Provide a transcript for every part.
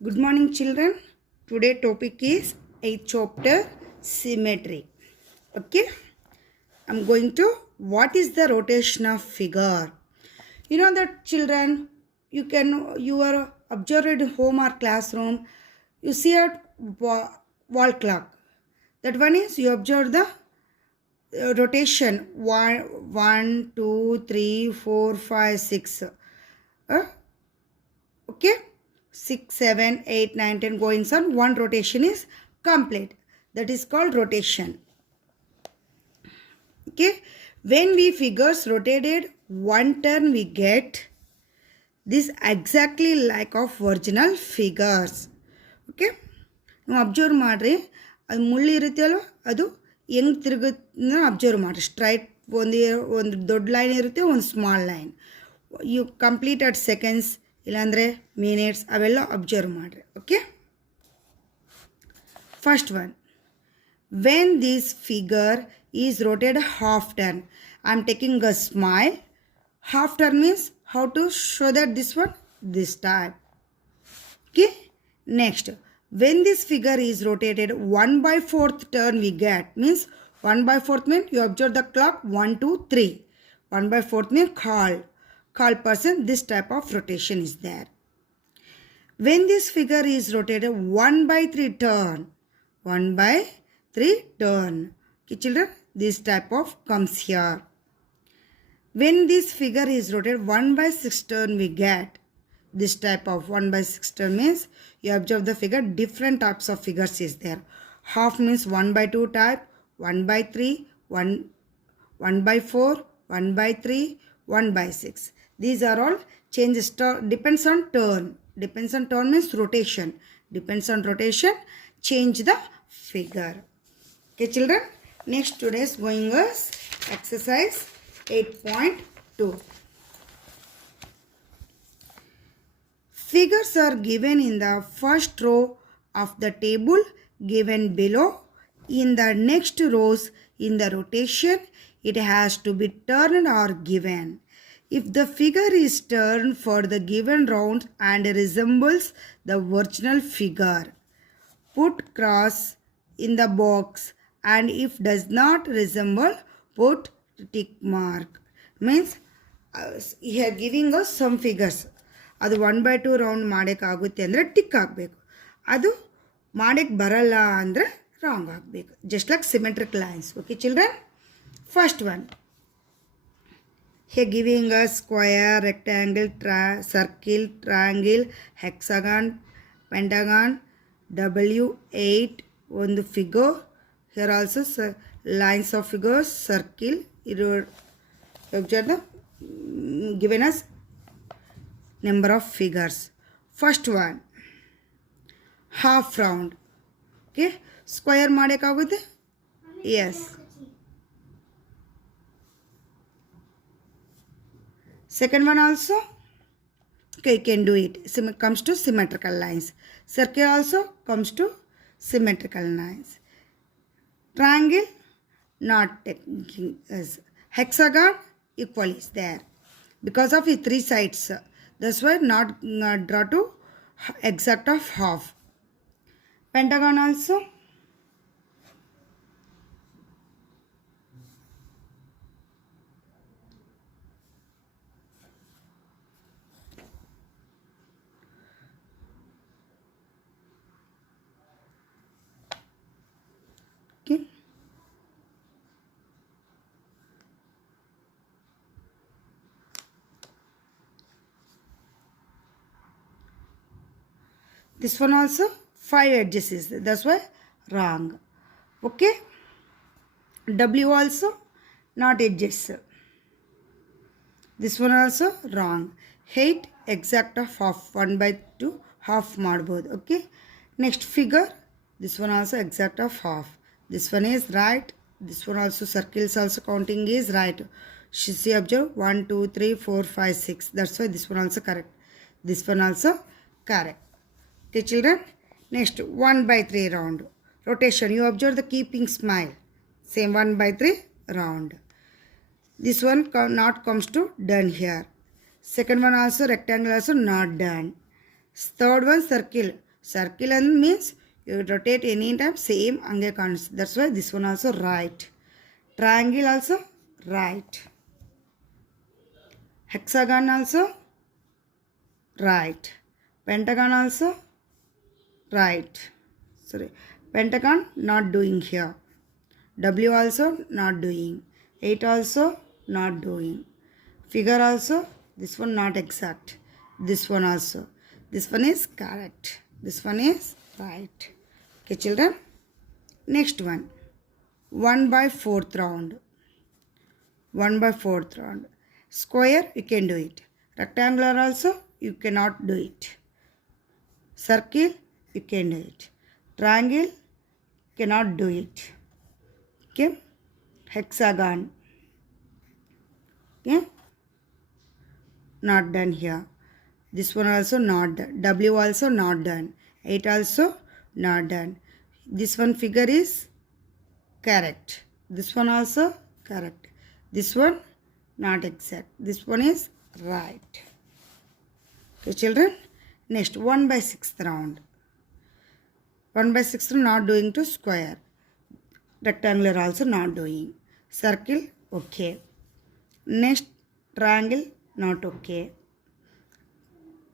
Good morning, children. Today topic is 8th chapter symmetry. Okay, I'm going to what is the rotation of figure. You know that children, you are observed at home or classroom. You see a wall clock. That one is you observe the rotation 1, 2, 3, 4, 5, 6. Okay, 6, 7, 8, 9, 10 going on. One rotation is complete. That is called rotation. Okay, when we figures rotated one turn, we get this exactly like of original figures. Okay, ನೀವು observe ಮಾಡಿರಿ, ಅದು ಮುಳ್ಳು ಇರುತ್ತೆ ಅಲ್ವ, ಅದು ಹೆಂಗೆ ತಿರುಗುತ್ತೆ observe ಮಾಡಿರಿ. Straight ಒಂದು ದೊಡ್ಡ ಲೈನ್ ಇರುತ್ತೆ, ಒಂದು small line. You complete at seconds ಇಲ್ಲಾಂದರೆ ಮಿನಿಟ್ಸ್ ಅವೆಲ್ಲ ಅಬ್ಸರ್ವ್ ಮಾಡಿರಿ. Okay, first one, when this figure is rotated half turn. I am taking a smile. Half turn means how to show that this one, this type. Okay, next, when this figure is rotated 1/4 turn, we get means 1/4 means you observe the clock 1, 2, 3. 1/4 means call person. This type of rotation is there. When this figure is rotated 1/3 turn, 1/3 turn. Okay, children, this type of comes here. When this figure is rotated 1/6 turn, we get this type of 1/6 turn means you observe the figure, different types of figures is there. Half means 1/2 type, 1/3, 1/4, 1/3, 1/6. These are all changes. Depends on turn. Depends on turn means rotation. Depends on rotation, change the figure. Okay, children. Next, today's going is exercise 8.2. Figures are given in the first row of the table given below. In the next rows in the rotation, it has to be turned or given. If the figure is turned for the given round and resembles the original figure, put cross in the box. And if does not resemble, put tick mark. Means he are giving us some figures. ಅದು 1/2 round ಮಾಡೋಕ್ಕಾಗುತ್ತೆ ಅಂದರೆ tick ಆಗಬೇಕು, ಅದು ಮಾಡೋಕ್ಕೆ ಬರಲ್ಲ ಅಂದರೆ wrong ಆಗಬೇಕು. Just like symmetric lines. Okay children, first one, hey giving a square, rectangle, circle, triangle, hexagon, pentagon, W8 ಒಂದು figure. Here also lines of figures, circle, observe the given us number of figures. First one, half round. Okay, square ಮಾಡಕ್ಕಾಗುತ್ತೆ? Yes. Second one also, okay, you can do it. Comes to symmetrical lines. Circle also comes to symmetrical lines. Triangle not taking as hexagon equal is there because of the 3 sides. That's why not draw to exact of half. Pentagon also okay. This one also 5 edges is there. That's why wrong. Okay, W also not edges. This one also wrong. 8 exact of half, 1/2 half ಮಾಡಬಹುದು. Okay, next figure, this one also exact of half. This one is right. This one also circles also counting is right. See, observe 1, 2, 3, 4, 5, 6. That's why this one also correct. This one also correct. Okay, children. Next, 1/3 round. Rotation. You observe the keeping smile. Same 1/3 round. This one not comes to done here. Second one also rectangle also not done. Third one circle. Circle and means you rotate any time same ange ಕಾಣಿಸುತ್ತೆ. That's why this one also right. Triangle also right. Hexagon also right. Pentagon also right. Sorry, pentagon not doing here. W also not doing. 8 also not doing. Figure also, this one not exact. This one also. This one is correct. This one is right. Okay, children. Next one. 1/4 round. 1/4 round. Square, you can do it. Rectangular also, you cannot do it. Circle, you can do it. Triangle, cannot do it. Okay. Hexagon. Okay. Not done here. This one also not done. W also not done. 8 also not done. This one figure is correct. This one also correct. This one not exact. This one is right. Okay, children. Next, 1/6 round. 1/6 not doing to square. Rectangular also not doing. Circle, okay. Next, triangle, not okay.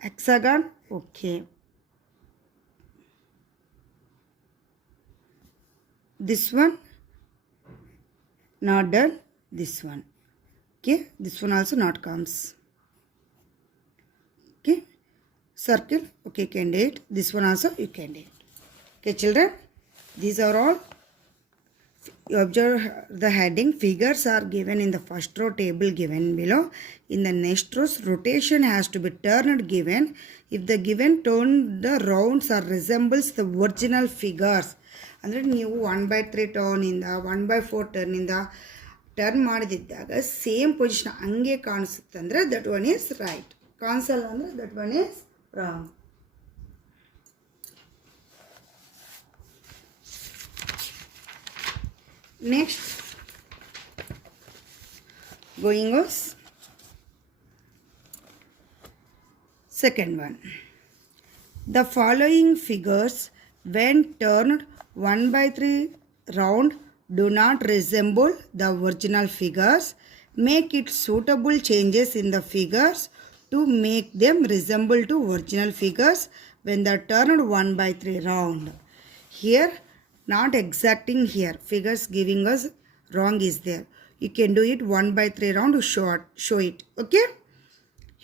Hexagon, okay. This one, not done. This one, okay. This one also not comes. Okay. Circle, okay, can do it. This one also, you can do it. Okay, children. These are all. You observe the heading. Figures are given in the first row table given below. In the next rows, rotation has to be turned given. If the given turn the rounds or resembles the original figures. ಅಂದರೆ ನೀವು 1/3 ಟರ್ನಿಂದ 1/4 ಟರ್ನಿಂದ turn ಮಾಡಿದ್ದಾಗ same position ಹಂಗೆ ಕಾಣಿಸುತ್ತೆ ಅಂದರೆ that one is right. ಕಾಣಿಸಲ್ಲ ಅಂದರೆ that one is wrong. Next, going us second one. The following figures, when turned 1/3 round, do not resemble the original figures. Make it suitable changes in the figures to make them resemble to original figures when they are turned 1/3 round. Here, not exacting here. Figures giving us wrong is there. You can do it 1/3 round to show it. Okay.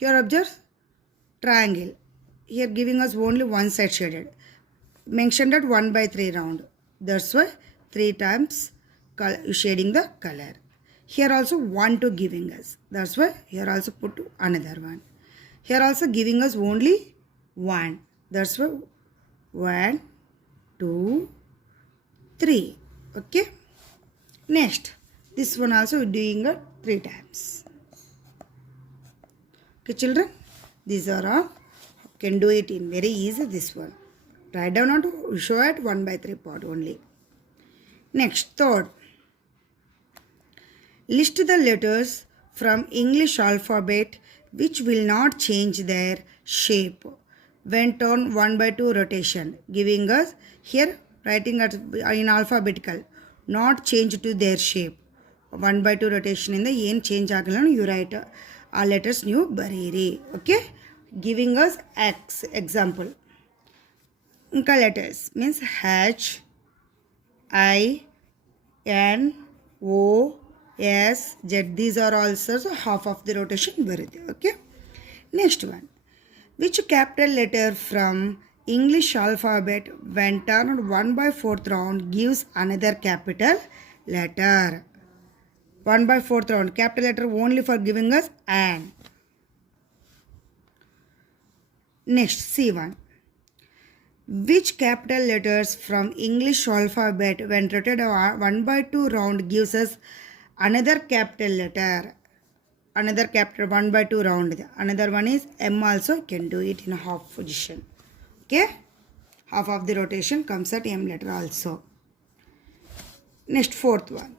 Here observe triangle. Here giving us only one side shaded. Mentioned at 1/3 round. That's why 3 times shading the color. Here also 1 to giving us. That's why here also put another one. Here also giving us only 1. That's why 1, 2, 3. Okay. Next, this one also doing it 3 times. Okay, children. These are all. Can do it in very easy. This one. Write down to show at 1/3 part only. Next, third. List the letters from English alphabet which will not change their shape when turned 1/2 rotation. Giving us here writing at in alphabetical. Not change to their shape. 1/2 rotation in the ಏನು change ಆಗಲ್ಲ. You write our letters new bariri. Okay. Giving us X example. Inka letters means H, I, N, O, S, Z. These are also so half of the rotation barite. Okay. Next one. Which capital letter from English alphabet when turned 1/4 round gives another capital letter? 1/4 round. Capital letter only for giving us an. Next, C1. Which capital letters from English alphabet when rotated 1/2 round gives us another capital letter? Another capital 1/2 round. Another one is M also. Can do it in half position. Okay. Half of the rotation comes at M letter also. Next, fourth one.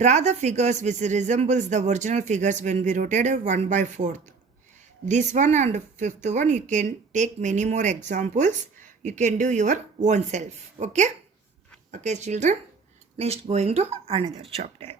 Draw the figures which resembles the original figures when we rotated 1/4. this one and fifth one you can take many more examples. You can do your own self. Okay. Okay children. Next going to another chapter.